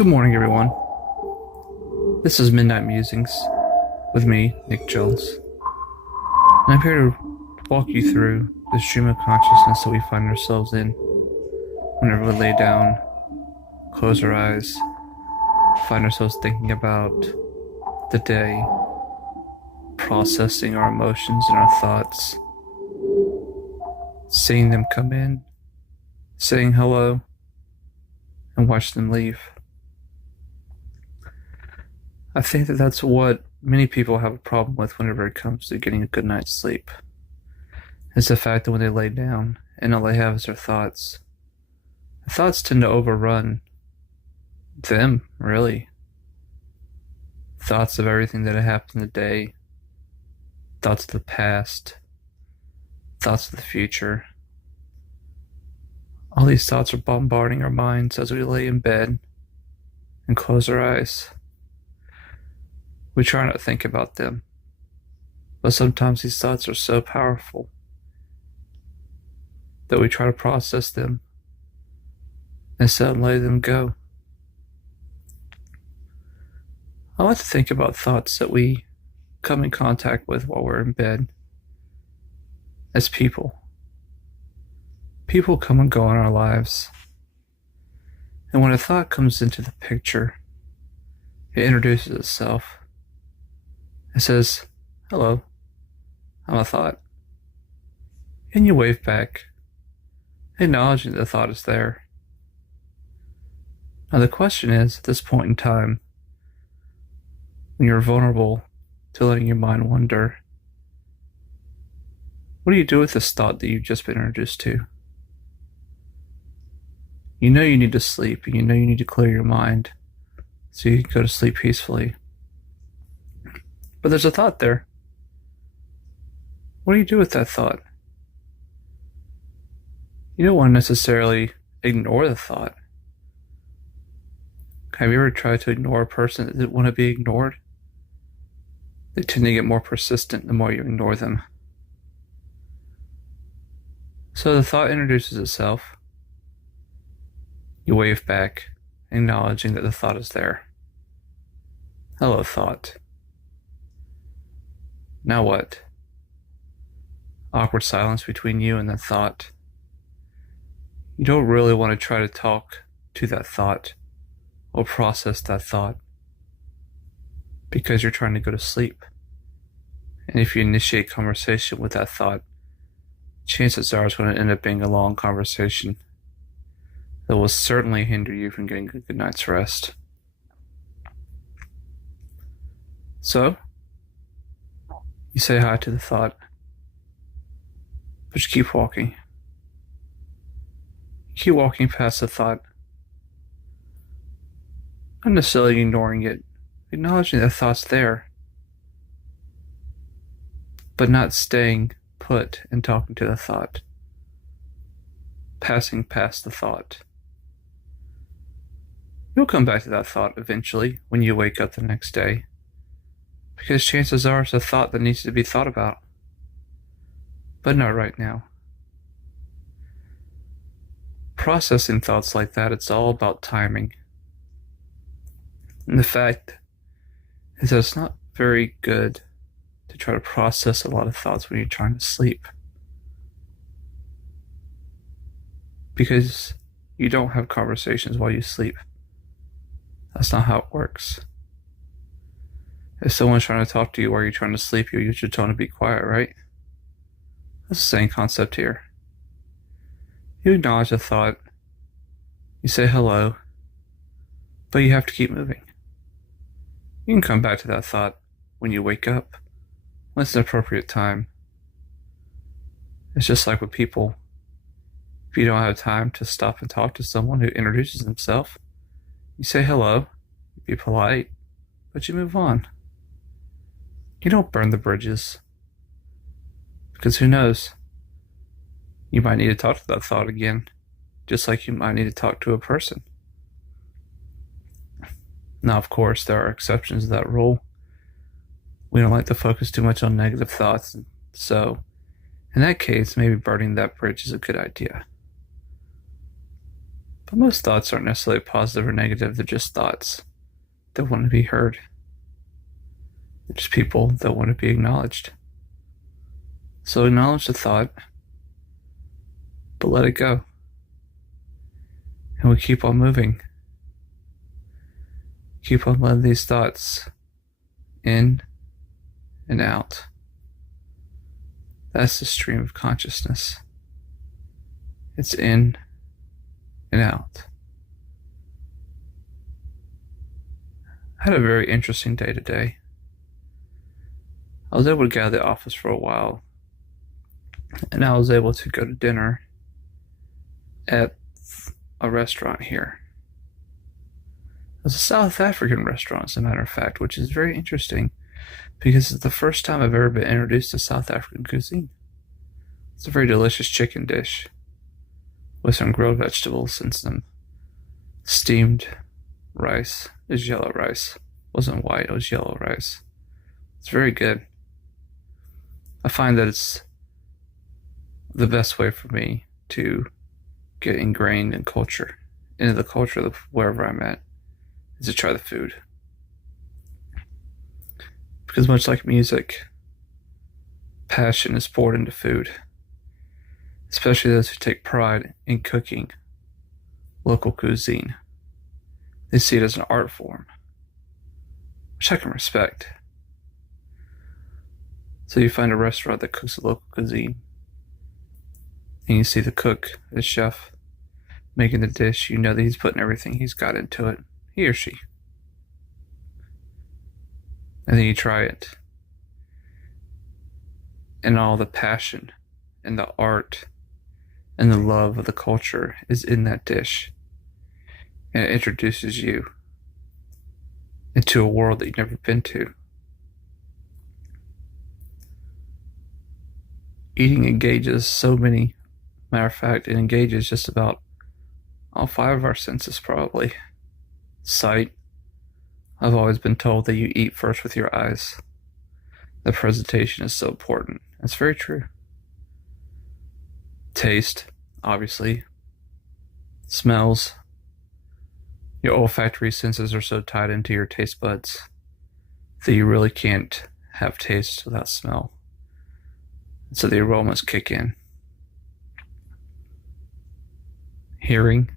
Good morning, everyone. This is Midnight Musings with me, Nick Jones. And I'm here to walk you through the stream of consciousness that we find ourselves in whenever we lay down, close our eyes, find ourselves thinking about the day, processing our emotions and our thoughts, seeing them come in, saying hello, and watch them leave. I think that that's what many people have a problem with whenever it comes to getting a good night's sleep. It's the fact that when they lay down and all they have is their thoughts, the thoughts tend to overrun them, really. Thoughts of everything that had happened in the day, thoughts of the past, thoughts of the future. All these thoughts are bombarding our minds as we lay in bed and close our eyes. We try not to think about them, but sometimes these thoughts are so powerful that we try to process them instead of letting them go. I like to think about thoughts that we come in contact with while we're in bed as people. People come and go in our lives, and when a thought comes into the picture, it introduces itself. It says, "Hello, I'm a thought." And you wave back, acknowledging that the thought is there. Now the question is, at this point in time, when you're vulnerable to letting your mind wander, what do you do with this thought that you've just been introduced to? You know you need to sleep, and you know you need to clear your mind so you can go to sleep peacefully. But there's a thought there. What do you do with that thought? You don't want to necessarily ignore the thought. Have you ever tried to ignore a person that didn't want to be ignored? They tend to get more persistent the more you ignore them. So the thought introduces itself. You wave back, acknowledging that the thought is there. Hello, thought. Now what? Awkward silence between you and the thought. You don't really want to try to talk to that thought or process that thought because you're trying to go to sleep. And if you initiate conversation with that thought, chances are it's going to end up being a long conversation that will certainly hinder you from getting a good night's rest. So, you say hi to the thought, but you keep walking. You keep walking past the thought, not necessarily ignoring it, acknowledging that the thought's there, but not staying put and talking to the thought, passing past the thought. You'll come back to that thought eventually when you wake up the next day, because chances are it's a thought that needs to be thought about, but not right now. Processing thoughts like that, it's all about timing. And the fact is that it's not very good to try to process a lot of thoughts when you're trying to sleep, because you don't have conversations while you sleep. That's not how it works. If someone's trying to talk to you while you're trying to sleep, you use your tone to be quiet, right? That's the same concept here. You acknowledge a thought, you say hello, but you have to keep moving. You can come back to that thought when you wake up, when it's an appropriate time. It's just like with people. If you don't have time to stop and talk to someone who introduces himself, you say hello, you be polite, but you move on. You don't burn the bridges, because who knows? You might need to talk to that thought again, just like you might need to talk to a person. Now, of course, there are exceptions to that rule. We don't like to focus too much on negative thoughts, so in that case, maybe burning that bridge is a good idea. But most thoughts aren't necessarily positive or negative, they're just thoughts that want to be heard. They're just people that want to be acknowledged. So acknowledge the thought, but let it go. And we keep on moving. Keep on letting these thoughts in and out. That's the stream of consciousness. It's in and out. I had a very interesting day today. I was able to get out of the office for a while, and I was able to go to dinner at a restaurant here. It was a South African restaurant, as a matter of fact, which is very interesting because it's the first time I've ever been introduced to South African cuisine. It's a very delicious chicken dish with some grilled vegetables and some steamed rice. It was yellow rice. It wasn't white, it was yellow rice. It's very good. I find that it's the best way for me to get ingrained in culture, into the culture of wherever I'm at, is to try the food. Because much like music, passion is poured into food, especially those who take pride in cooking local cuisine. They see it as an art form, which I can respect. So you find a restaurant that cooks a local cuisine, and you see the cook, the chef, making the dish. You know that he's putting everything he's got into it, he or she. And then you try it, and all the passion and the art and the love of the culture is in that dish, and it introduces you into a world that you've never been to. Eating engages so many. Matter of fact, it engages just about all 5 of our senses, probably. Sight. I've always been told that you eat first with your eyes. The presentation is so important. That's very true. Taste, obviously. Smells. Your olfactory senses are so tied into your taste buds that you really can't have taste without smell. So the aromas kick in. Hearing.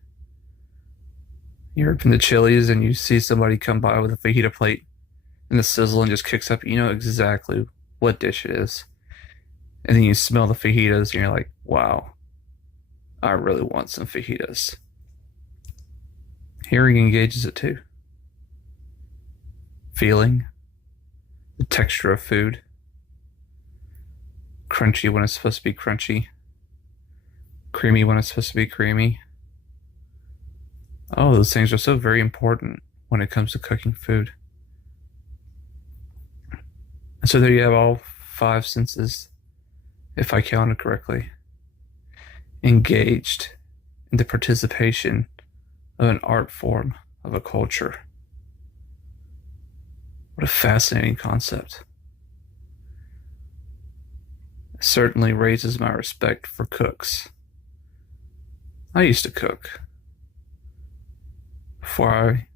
You open the Chili's and you see somebody come by with a fajita plate and the sizzle and just kicks up. You know exactly what dish it is. And then you smell the fajitas and you're like, wow, I really want some fajitas. Hearing engages it too. Feeling. The texture of food. Crunchy when it's supposed to be crunchy. Creamy when it's supposed to be creamy. Oh, those things are so very important when it comes to cooking food. And so there you have all 5 senses, if I counted correctly, engaged in the participation of an art form of a culture. What a fascinating concept. It certainly raises my respect for cooks. I used to cook. Before I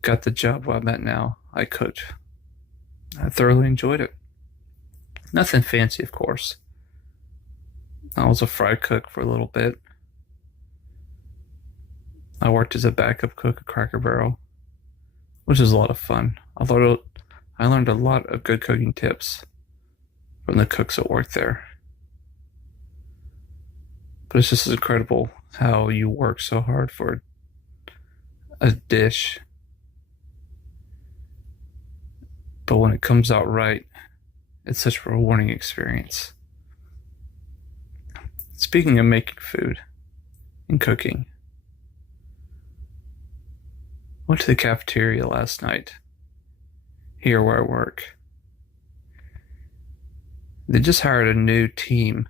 got the job where I'm at now, I cooked. I thoroughly enjoyed it. Nothing fancy, of course. I was a fry cook for a little bit. I worked as a backup cook at Cracker Barrel, which is a lot of fun. I learned a lot of good cooking tips from the cooks that worked there. But it's just incredible how you work so hard for a dish, but when it comes out right, it's such a rewarding experience. Speaking of making food and cooking, I went to the cafeteria last night here where I work. They just hired a new team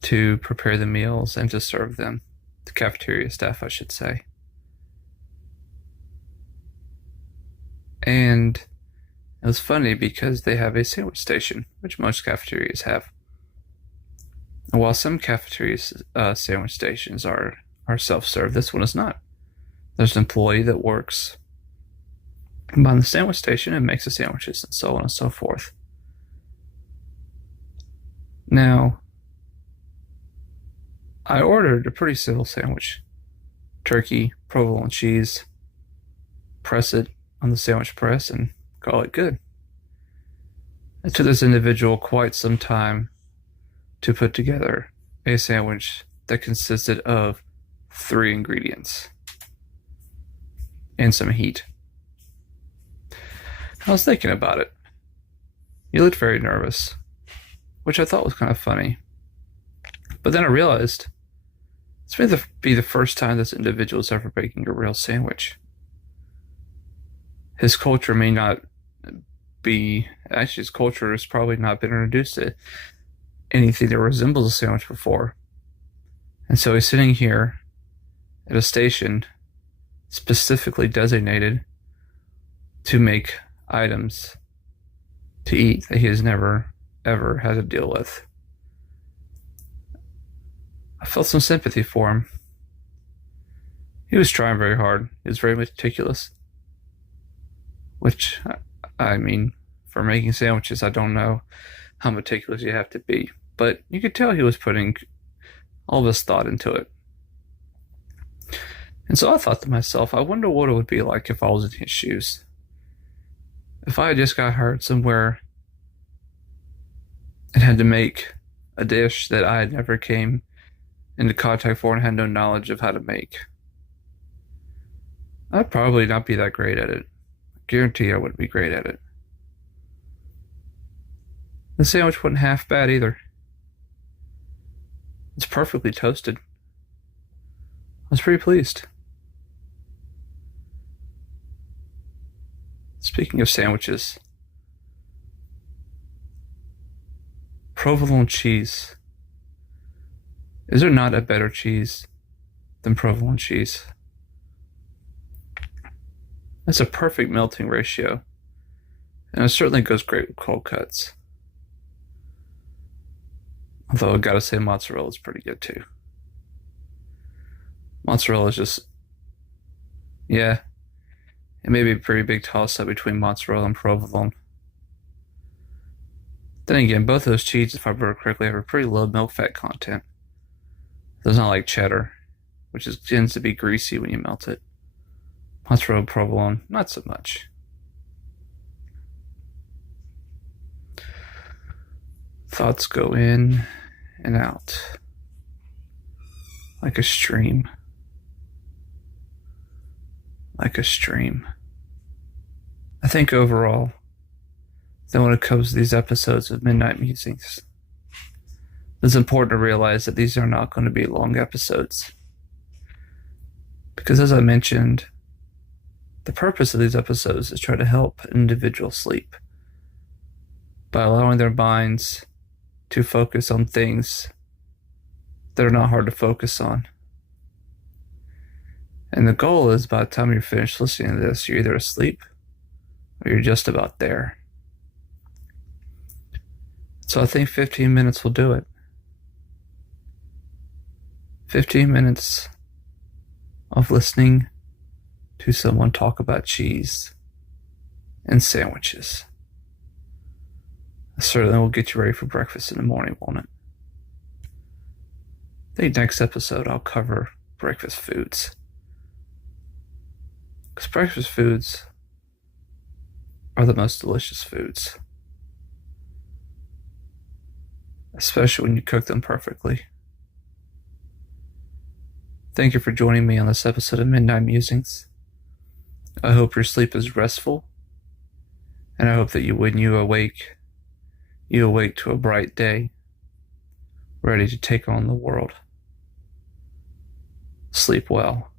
to prepare the meals and to serve them. The cafeteria staff, I should say. And it was funny because they have a sandwich station, which most cafeterias have. And while some cafeterias' sandwich stations are are self-serve. This one is not. There's an employee that works behind the sandwich station and makes the sandwiches and so on and so forth. Now, I ordered a pretty simple sandwich. Turkey, provolone cheese, press it on the sandwich press and call it good. It took this individual quite some time to put together a sandwich that consisted of 3 ingredients and some heat. I was thinking about it. He looked very nervous, which I thought was kind of funny. But then I realized this may be the first time this individual is ever making a real sandwich. His culture may not be, actually his culture has probably not been introduced to anything that resembles a sandwich before. And so he's sitting here at a station specifically designated to make items to eat that he has never, ever had to deal with. I felt some sympathy for him. He was trying very hard. He was very meticulous. Which, I mean, for making sandwiches, I don't know how meticulous you have to be. But you could tell he was putting all this thought into it. And so I thought to myself, I wonder what it would be like if I was in his shoes. If I had just got hired somewhere and had to make a dish that I had never came into contact for and had no knowledge of how to make. I'd probably not be that great at it. I guarantee I wouldn't be great at it. The sandwich wasn't half bad either. It's perfectly toasted. I was pretty pleased. Speaking of sandwiches, provolone cheese. Is there not a better cheese than provolone cheese? That's a perfect melting ratio, and it certainly goes great with cold cuts. Although I gotta say mozzarella is pretty good too. Mozzarella is just, yeah, it may be a pretty big toss-up between mozzarella and provolone. Then again, both of those cheeses, if I remember correctly, have a pretty low milk fat content. It's not like cheddar, which tends to be greasy when you melt it. Mozzarella and provolone, not so much. Thoughts go in and out like a stream. Like a stream. I think overall, that when it comes to these episodes of Midnight Musings, it's important to realize that these are not going to be long episodes. Because as I mentioned, the purpose of these episodes is to try to help an individual sleep by allowing their minds to focus on things that are not hard to focus on. And the goal is by the time you're finished listening to this, you're either asleep or you're just about there. So I think 15 minutes will do it. 15 minutes of listening to someone talk about cheese and sandwiches. It certainly will get you ready for breakfast in the morning, won't it? I think next episode I'll cover breakfast foods. Because breakfast foods are the most delicious foods. Especially when you cook them perfectly. Thank you for joining me on this episode of Midnight Musings. I hope your sleep is restful, and I hope that when you awake to a bright day, ready to take on the world. Sleep well.